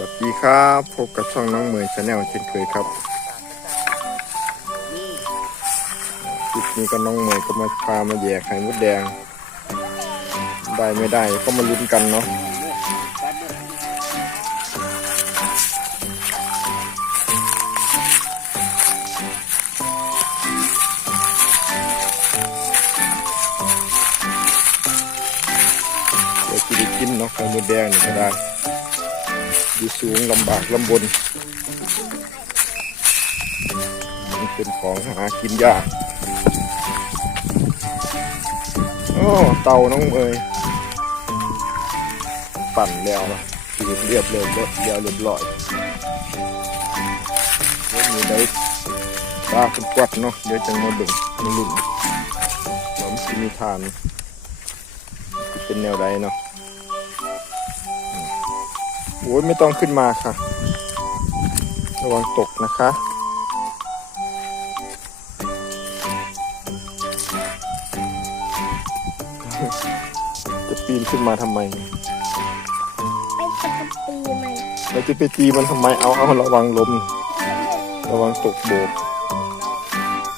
วัสดีครับพบกับช่องน้องเมย์ชาแนลเช่นเคยครับคลิปนี้ก็น้องเมย์ก็มาพามาแย่ไข่มดแดง ได้ไม่ได้ก็มาลุ้นกันเนาะเดี๋ยวจะได้กินเนาะไข่มดแดงนี่ก็ได้ อยู่สูงลำบากลำบน มันเป็นของหากินยากโอ้เตาน้องเอยปั่นแล้วนะเรียบเลยเรียบเรียบเรียบร้อยแล้วมีได้ตาเป็นกวัดเนาะเดี๋ยวจะมาเบิ่งมาลุ่นว่ามันสิมีทานเป็นแนวใดเนาะ โอ้ยไม่ต้องขึ้นมาค่ะ ระวังตกนะคะ จะปีนขึ้นมาทำไมไปตะปีมันเราจะไปตีมันทำไมเอาเอาระวังลม ระวังตกโบก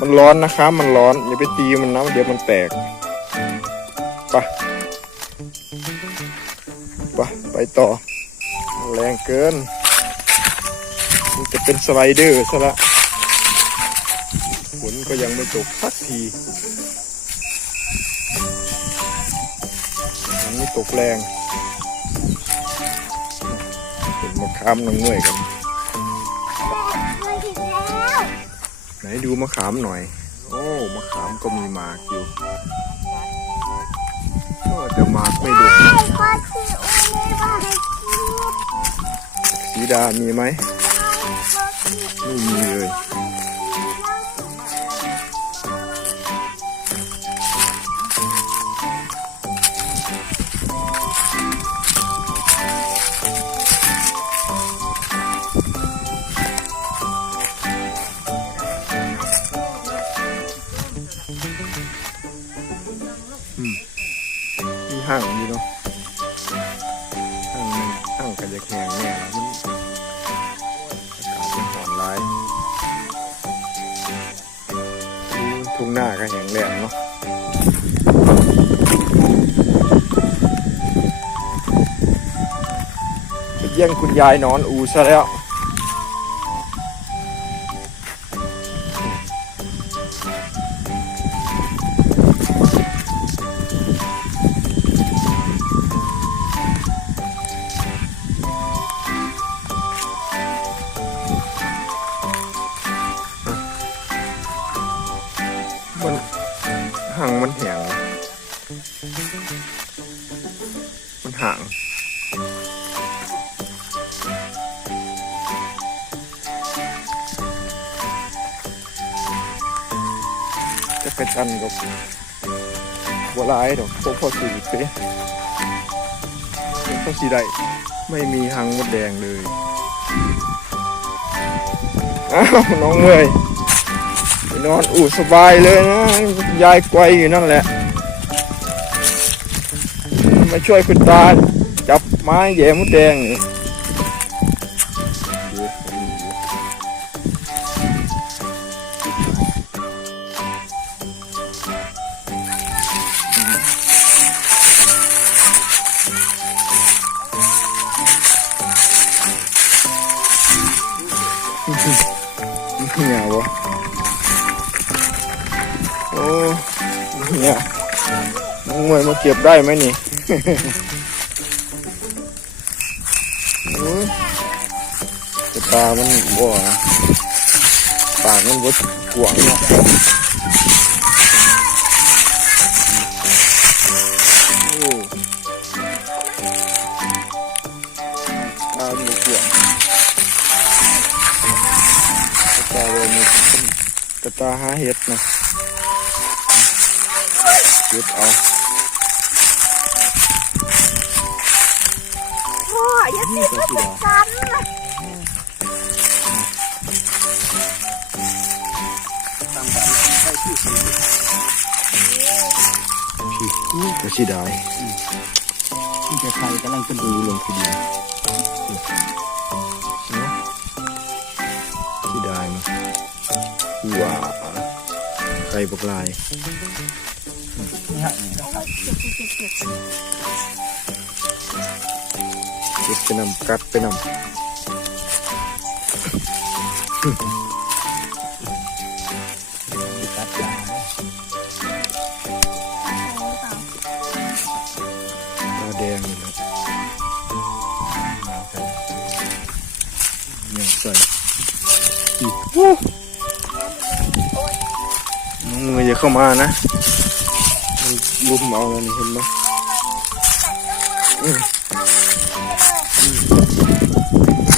มันร้อนนะคะ มันร้อนอย่าไปตีมันนะเดี๋ยวมันแตกไปไปไปต่อ แรงเกินมันจะเป็นสไลเดอร์ซะละฝนก็ยังไม่ตกสักทียังไม่ตกแรงเป็นมะขามน้องเงยกันไหนดูมะขามหน่อย โอ้มะขามก็มีหมากอยู่ก็จะหมากไม่ดุ ดามีไหมไม่มีเลยอืมมีห้างอ เยี่ยงคุณยายนอนอูซะแล้วมันห่างมันแหงมันห่าง จะกระจันกับบัวลายดอกพวกพ่อสีเป๊ะพ่อสีได้ไม่มีหางมดแดงเลยอ้าวน้องเมยไปนอนอู่สบายเลยนะยายไกวอยู่นั่นแหละ มาช่วยคุณตาจับไม้แย่มดแดงนี่ เหงาวะโอ้เนี่ยน้องมวยมาเก็บได้ไหมนี่โอ้ตามันบ่ปากมันบ่กวางเนาะาหาเห็ดนะเก็บเอาพ่ออย่าติดมันเป็นกันนะพี่อู้ก็สิได้ที่จะใครกำลังจะดูดูลงทีเดียว เไก่บกลายเก็บเก็บเก็บเก็บไปนำกัดไปนกัดยาำตาแดงเลยนะยังใส่อีก เข้ามานะ มันลุมเอาแล้วนี่เห็นไหมอืมอืม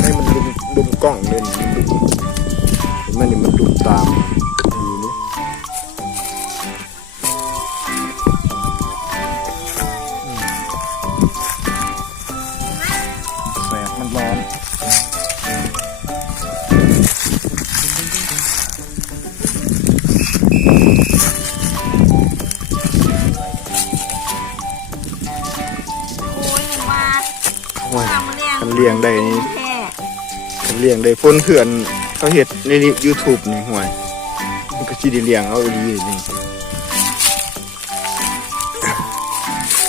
ให้มันลุมลุมกล้องเลยนี่มันลุมเห็นไหมนี่มันลุมตาม เลี้ยงได้นี่เลี้ยงได้พ้นเพื่อนเขาเห็ดในยูทูบนี่ห่วยมันก็จีด้เลี้ยงเอาดีนี่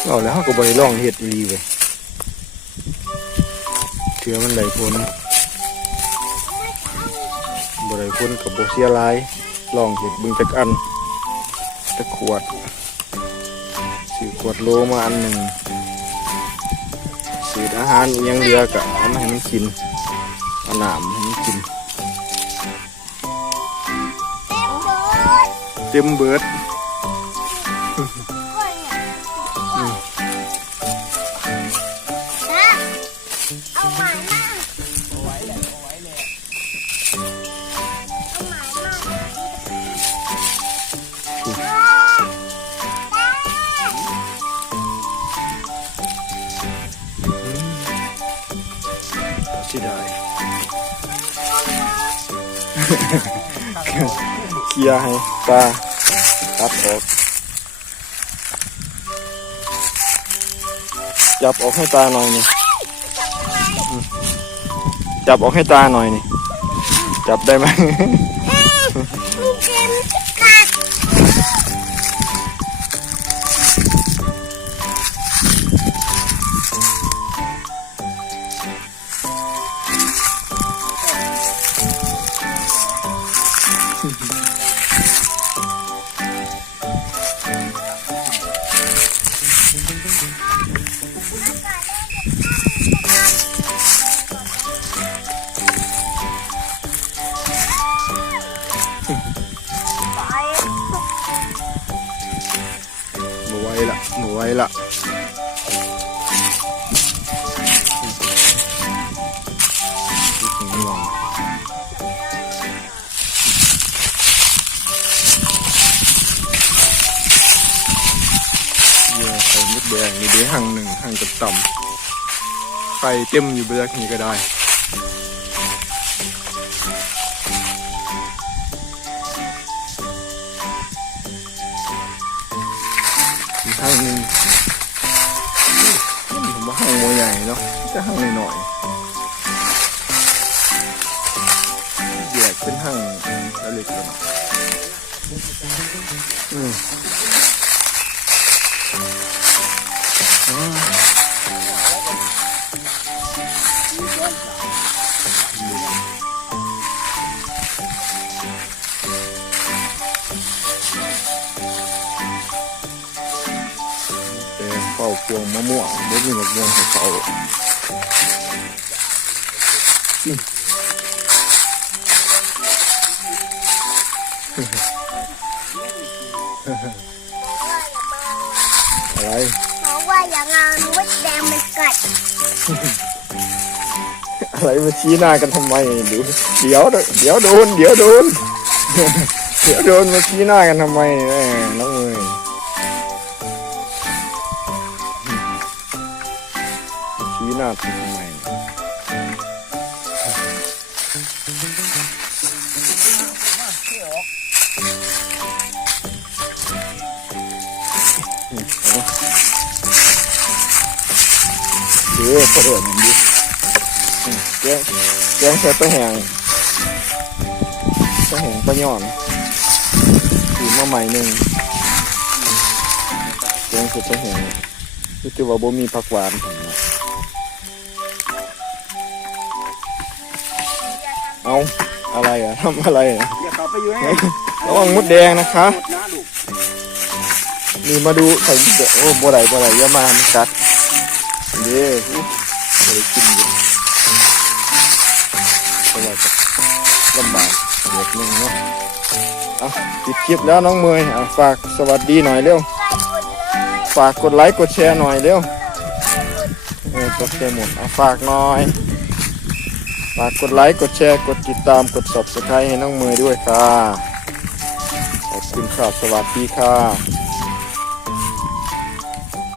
เอาแล้วเขาก็บริลองเห็ดดีเว้ยเถือมันไหลพ้นบริพ้นกับโบเสียลายลองเห็ดบึงจักอันตะขวดซื้อขวดโลมาอันหนึ่ง ซื้ออาหารอิหยังเหลือก็เอามาให้มันกินเอาหนามให้มันกิน เต็มเลยเต็มเบิด เคลียร์ให้ตาตัดออกจับออกให้ตาหน่อยนี่จับออกให้ตาหน่อยนี่จับได้ไหม มาไว้ละ หั่งหนึ่งหั่งกับต่ำไฟเต็มอยู่เบือกนี้ก็ได้ห้างหนึ่งผมว่าห้างโมใหญ่เนาะจะห้างหน่อยๆแยกเป็นห้างแล้วเล็กกันอืม อ่าแต่เฝ้าพวงมะม่ว อะไรมาชี้หน้ากันทำไมดูเดี๋ยวเดี๋ยวโดนเดี๋ยวโดนเดี๋ยวโดนมาชี้หน้ากันทำไมแม่น้องเอ๋ยชี้หน้าทำไมเดี๋ยวเปิดมันดิ แกงแกงใส่ปลาแหงปลาแหงปลาย่อนกินมาใหม่หนึ่งแกงสุดจะแหงรู้สึกว่าบ่มีผักหวานผมเอาอะไรอะทำอะไรอะอย่าต่อไปอยู่ให้ระวังมดแดงนะคะนี่มาดูไข่โอ้บ่ได้บ่ได้อย่ามามันกัดเด้อบ่ได้กินอยู่ ลำบากเด็กหนึงเนาะเอาปิดคลิปแล้วน้องเมยอะฝากสวัสดีหน่อยเร็วใส่หมดเลยฝากกดไลค์กดแชร์หน่อยเร็วเออกดแชร์หมดเอาฝากหน่อย ฝากกดไลค์กดแชร์กดติดตามกด subscribe ให้น้องเมยด้วยค่ะ ขอบคุณครับสวัสดีค่ะ